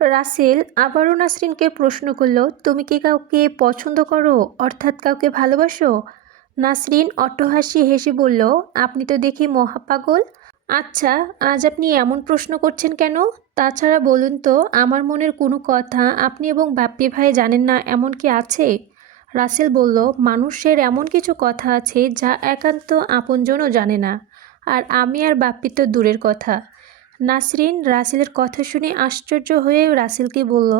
রাসেল আবারও নাসরিনকে প্রশ্ন করল, তুমি কি কাউকে পছন্দ করো, অর্থাৎ কাউকে ভালোবাসো? নাসরিন অট্টহাসি হেসে বলল, আপনি তো দেখি মহাপাগল। আচ্ছা, আজ আপনি এমন প্রশ্ন করছেন কেন? তাছাড়া বলুন তো, আমার মনের কোনো কথা আপনি এবং বাপ্পি ভাই জানেন না এমন কি আছে? রাসেল বলল, মানুষের এমন কিছু কথা আছে যা একান্ত আপনজনও জানে না, আর আমি আর বাপ্পি তো দূরের কথা। নাসরিন রাসেলের কথা শুনে আশ্চর্য হয়ে রাসেলকে বলল,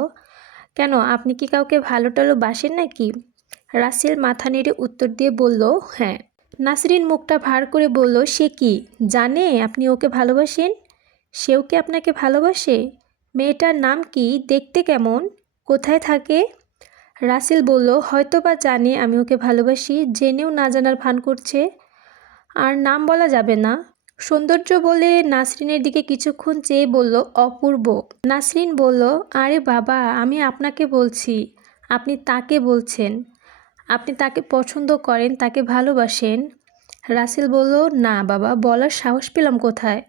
কেন, আপনি কি কাউকে ভালো টালো বাসেন নাকি? রাসেল মাথা নেড়ে উত্তর দিয়ে বলল, হ্যাঁ। নাসরিন মুখটা ভার করে বলল, সে কি জানে আপনি ওকে ভালোবাসেন? সেও কি আপনাকে ভালোবাসে? মেয়েটার নাম কি, দেখতে কেমন, কোথায় থাকে? রাসেল বলল, হয়তো বা জানে আমি ওকে ভালোবাসি, জেনেও না জানার ভান করছে। আর নাম বলা যাবে না। সৌন্দর্য বলে নাসরিনের দিকে কিছুক্ষণ চেয়ে বলল, অপূর্ব। নাসরিন বলল, আরে বাবা, আমি আপনাকে বলছি, আপনি তাকে বলছেন। আপনি তাকে পছন্দ করেন, তাকে ভালোবাসেন। রাসেল বলল, না বাবা, বলার সাহস পেলাম কোথায়?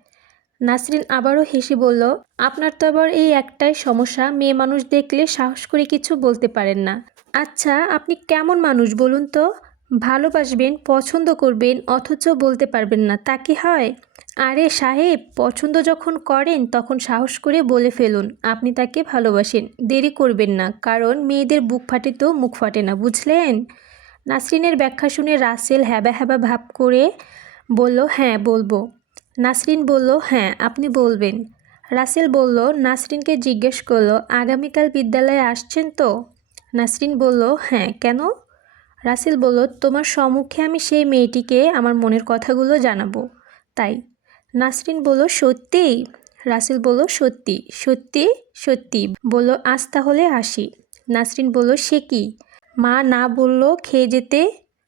নাসরিন আবারও হেসে বলল, আপনার তো আবার এই একটাই সমস্যা, মেয়ে মানুষ দেখলে সাহস করে কিছু বলতে পারেন না। আচ্ছা, আপনি কেমন মানুষ বলুন তো? ভালোবাসবেন, পছন্দ করবেন, অথচ বলতে পারবেন না, তা কি হয়? আরে সাহেব, পছন্দ যখন করেন তখন সাহস করে বলে ফেলুন আপনি তাকে ভালোবাসেন। দেরি করবেন না, কারণ মেয়েদের বুক ফাটে তো মুখ ফাটে না, বুঝলেন? নাসরিনের ব্যাখ্যা শুনে রাসেল হ্যাবা হ্যাবা ভাব করে বলল, হ্যাঁ বলবো। নাসরিন বলল, হ্যাঁ আপনি বলবেন। রাসেল বলল, নাসরিনকে জিজ্ঞেস করলো, আগামীকাল বিদ্যালয়ে আসছেন তো? নাসরিন বলল, হ্যাঁ, কেন? রাসেল বলল, তোমার সম্মুখে আমি সেই মেয়েটিকে আমার মনের কথাগুলো জানাবো, তাই। নাসরিন বলল, সত্যি? রাসেল বলল, সত্যি সত্যি সত্যি। বলল, আজ তাহলে আসি। নাসরিন বলল, সে কি, মা না বলল খেয়ে যেতে?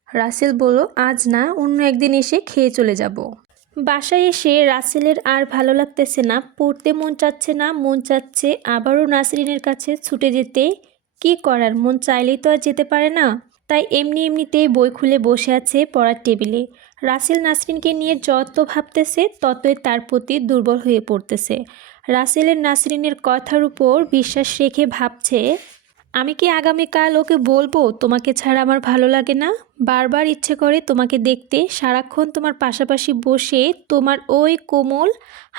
রাসেল বলল, আজ না, অন্য একদিন এসে খেয়ে চলে যাব। বাসায় এসে রাসেলের আর ভালো লাগতেছে না, পড়তে মন চাচ্ছে না, মন চাচ্ছে আবারও নাসরিনের কাছে ছুটে যেতে। কি করার, মন চাইলেই তো আর যেতে পারে না। তাই এমনিতেই বই খুলে বসে আছে পড়ার টেবিলে। রাসেল নাসরিনকে নিয়ে যত ভাবতেছে ততই তার প্রতি দুর্বল হয়ে পড়তেছে। রাসেলের নাসরিনের কথার উপর বিশ্বাস রেখে ভাবছে, আমি কি আগামীকাল ওকে বলবো তোমাকে ছাড়া আমার ভালো লাগে না? বারবার ইচ্ছে করে তোমাকে দেখতে, সারাক্ষণ তোমার পাশাপাশি বসে তোমার ওই কোমল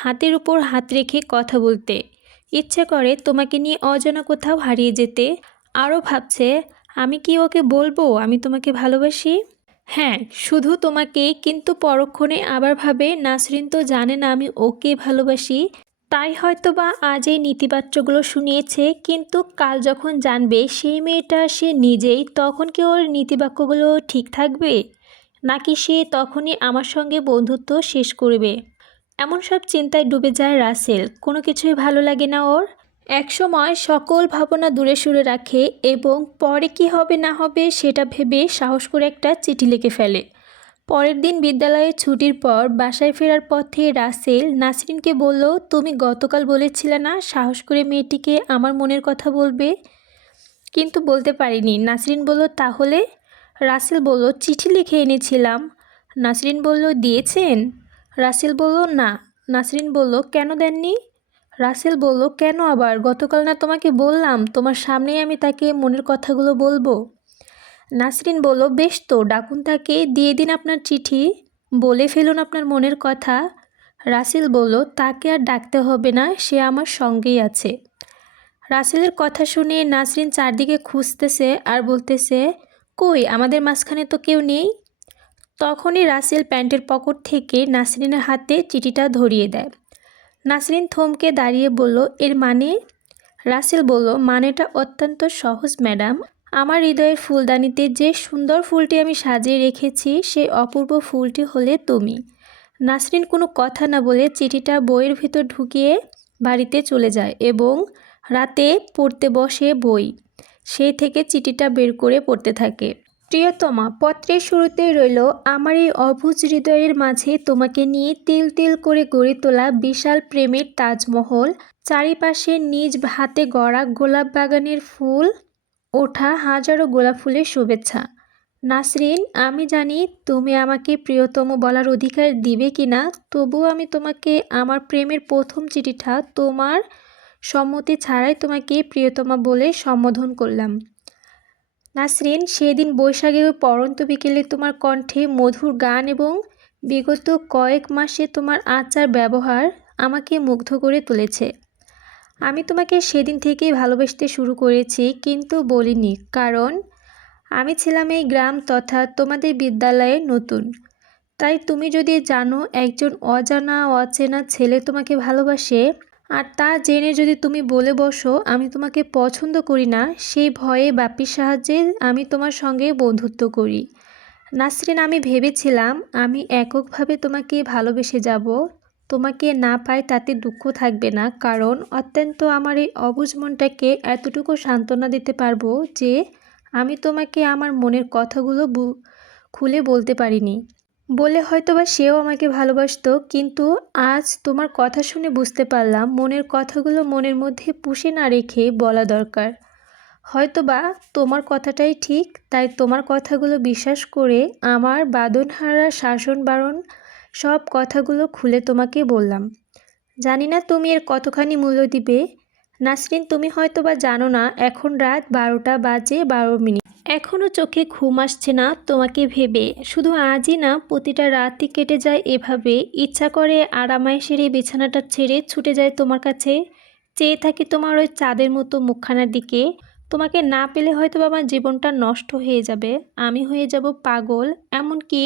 হাতের উপর হাত রেখে কথা বলতে। ইচ্ছে করে তোমাকে নিয়ে অজানা কোথাও হারিয়ে যেতে। আরও ভাবছে, আমি কি ওকে বলবো আমি তোমাকে ভালোবাসি? হ্যাঁ, শুধু তোমাকে, কিন্তু পরক্ষণে আবার ভাবে, নাসরিন তো জানে না আমি ওকে ভালোবাসি, তাই হয়তো বা আজ এই নীতিবাক্যগুলো শুনিয়েছে, কিন্তু কাল যখন জানবে সেই মেয়েটা সে নিজেই, তখন কি ওর নীতিবাক্যগুলো ঠিক থাকবে? নাকি সে তখনই আমার সঙ্গে বন্ধুত্ব শেষ করবে? এমন সব চিন্তায় ডুবে যায় রাসেল। কোনো কিছুই ভালো লাগে না ওর। একসময় সকল ভাবনা দূরে সরে রাখে এবং পরে কি হবে না হবে সেটা ভেবে সাহস করে একটা চিঠি লিখে ফেলে। পরের দিন বিদ্যালয়ে ছুটির পর বাসায় ফেরার পথে রাসেল নাসরিনকে বলল, তুমি গতকাল বলেছিলে না সাহস করে মেয়েটিকে আমার মনের কথা বলবে, কিন্তু বলতে পারিনি। নাসরিন বলল, তাহলে? রাসেল বলল, চিঠি লিখে এনেছিলাম। নাসরিন বলল, দিয়েছেন? রাসেল বলল, না। নাসরিন বলল, কেন দেননি? রাসেল বলল, কেন আবার, গতকাল না তোমাকে বললাম তোমার সামনেই আমি তাকে মনের কথাগুলো বলবো। নাসরিন বলল, বেশ তো, ডাকুন তাকে, দিয়ে দিন আপনার চিঠি, বলে ফেলুন আপনার মনের কথা। রাসেল বলল, তাকে আর ডাকতে হবে না, সে আমার সঙ্গেই আছে। রাসেলের কথা শুনে নাসরিন চারদিকে খুঁজতেছে আর বলতেছে, কই, আমাদের মাঝখানে তো কেউ নেই। তখনই রাসেল প্যান্টের পকেট থেকে নাসরিনের হাতে চিঠিটা ধরিয়ে দেয়। নাসরিন থমকে দাঁড়িয়ে বলল, এর মানে? রাসেল বলল, মানেটা অত্যন্ত সহজ ম্যাডাম। আমার হৃদয়ের ফুলদানিতে যে সুন্দর ফুলটি আমি সাজিয়ে রেখেছি, সেই অপূর্ব ফুলটি হলে তুমি। নাসরিন কোনো কথা না বলে চিঠিটা বইয়ের ভিতর ঢুকিয়ে বাড়িতে চলে যায় এবং রাতে পড়তে বসে বই। সেই থেকে চিঠিটা বের করে পড়তে থাকে। প্রিয়তমা, পত্রের শুরুতেই রইল, আমার এই অবুঝ হৃদয়ের মাঝে তোমাকে নিয়ে তিল তিল করে গড়ে তোলা বিশাল প্রেমের তাজমহল, চারিপাশে নিজ হাতে গড়া গোলাপ বাগানের ফুল ওঠা হাজারো গোলাপ ফুলের শুভেচ্ছা। নাসরিন, আমি জানি তুমি আমাকে প্রিয়তম বলার অধিকার দিবে কিনা, তবুও আমি তোমাকে আমার প্রেমের প্রথম চিঠিটা তোমার সম্মতি ছাড়াই তোমাকে প্রিয়তমা বলে সম্বোধন করলাম। নাসরিন, সেদিন বৈশাখে ওই পড়ন্ত বিকেলে তোমার কণ্ঠে মধুর গান এবং বিগত কয়েক মাসে তোমার আচার ব্যবহার আমাকে মুগ্ধ করে তুলেছে। আমি তোমাকে সেদিন থেকেই ভালোবাসতে শুরু করেছি, কিন্তু বলিনি, কারণ আমি ছিলাম এই গ্রাম তথা তোমাদের বিদ্যালয়ে নতুন। তাই তুমি যদি জানো একজন অজানা অচেনা ছেলে তোমাকে ভালোবাসে, আর তা জেনে যদি তুমি বলে বসো আমি তোমাকে পছন্দ করি না, সেই ভয়ে বাপির সাহায্যে আমি তোমার সঙ্গে বন্ধুত্ব করি। নাসরিন, আমি ভেবেছিলাম আমি এককভাবে তোমাকে ভালোবেসে যাব। তোমাকে না পাই তাতে দুঃখ থাকবে না, কারণ অত্যন্ত আমার এই অবুঝ মনটাকে এতটুকু সান্ত্বনা দিতে পারবো যে আমি তোমাকে আমার মনের কথাগুলো খুলে বলতে পারিনি বলে হয়তোবা সেও আমাকে ভালোবাসতো, কিন্তু আজ তোমার কথা শুনে বুঝতে পারলাম মনের কথাগুলো মনের মধ্যে পুষে না রেখে বলা দরকার। হয়তোবা তোমার কথাটাই ঠিক, তাই তোমার কথাগুলো বিশ্বাস করে আমার বাঁধনহারা শাসন বারণ সব কথাগুলো খুলে তোমাকে বললাম। জানি না তুমি এর কতখানি মূল্য দিবে। নাসরিন, তুমি হয়তোবা জানো না এখন রাত 12টা বাজে 12 মিনিট। এখনও চোখে ঘুম আসছে না তোমাকে ভেবে। শুধু আজই না, প্রতিটা রাতই কেটে যায় এভাবে। ইচ্ছা করে আরামায়েশের এই বিছানাটা ছেড়ে ছুটে যায় তোমার কাছে। চেয়ে থাকি তোমার ওই চাঁদের মতো মুখখানার দিকে। তোমাকে না পেলে হয়তো আমার জীবনটা নষ্ট হয়ে যাবে, আমি হয়ে যাব পাগল, এমনকি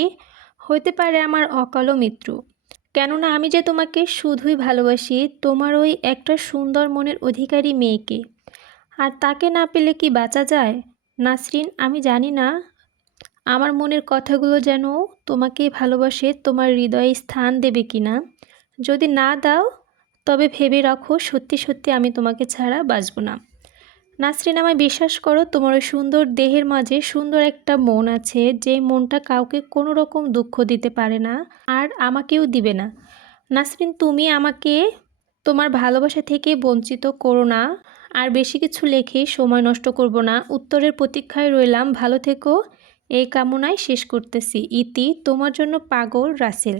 হতে পারে আমার অকাল মৃত্যু। কেননা আমি যে তোমাকে শুধুই ভালোবাসি, তোমার ওই একটা সুন্দর মনের অধিকারী মেয়েকে। আর তাকে না পেলে কি বাঁচা যায়? নাসরিন, আমি জানি না আমার মনের কথাগুলো যেন তোমাকে ভালোবাসে তোমার হৃদয়ে স্থান দেবে কি না। যদি না দাও তবে ভেবে রাখো সত্যি সত্যি আমি তোমাকে ছাড়া বাঁচব না। নাসরিন, আমায় বিশ্বাস করো, তোমার ওই সুন্দর দেহের মাঝে সুন্দর একটা মন আছে, যে মনটা কাউকে কোনো রকম দুঃখ দিতে পারে না, আর আমাকেও দিবে না। নাসরিন, তুমি আমাকে তোমার ভালোবাসা থেকে বঞ্চিত করো না। আর বেশি কিছু লেখে সময় নষ্ট করব না। উত্তরের প্রতীক্ষায় রইলাম। ভালো থেকো এই কামনায় শেষ করতেছি। ইতি, তোমার জন্য পাগল, রাসেল।